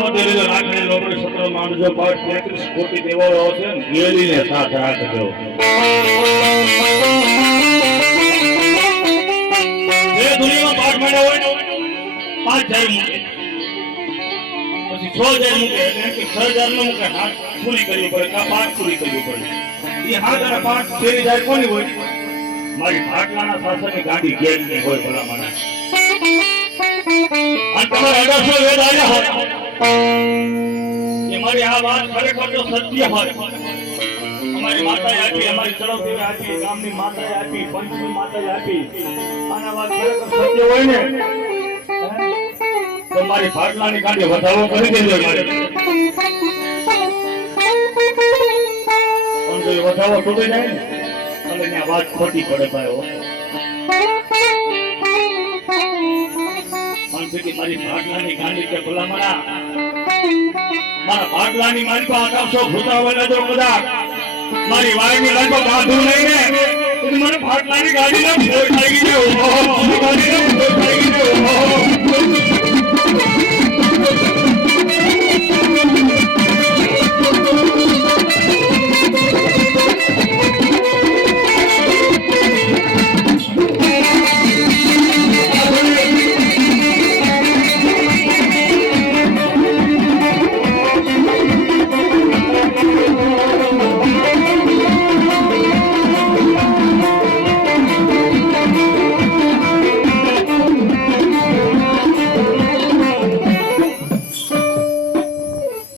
આવતે લીધો નાખીને નોકરી સત્ર માણજો પાઠ 33 કોટી દેવાળો આવશે ને ગેલીને સાથ રાખજો જે દુનિયામાં પાઠ માંડ્યા હોય ને 5000 મૂકે પછી 6000 મૂકે એટલે કે 6000 નો મૂકે હાથ પૂરી કરવી પડે કા પાઠ પૂરી કરવી પડે એ હાથ અને પાઠ ફેરી જાય કોની હોય મારી ભાટલાના શાસનની ગાડી ગેલની હોય ભલા માણસ અને તમારે 1800 વેદ આવ્યા હોય એ મારી આ વાત ખરેખર તો સત્ય હોય અમારી માતાએ આપી અમારી ચરવતીએ આપી ગામની માતાએ આપી પંચની માતાએ આપી આના વાત ખરેખર સત્ય હોય ને તો મારી ભાટલાની ગાડી વધારો કરી દેજો મારે પણ જો વધારો તૂટી જાય ને અને ત્યાં વાત ખોટી પડે ભાઈ મારી ભાટલાની ગાંડી કે ભલામણા મારા ભાટલાની મારી પાસે 800 ભૂતાવેલા જો કદાચ મારી વાયની લાઈકો બાંધું નહીં ને તો મને ભાટલાની ગાડીને ફોડ થઈ ગઈ ઉભો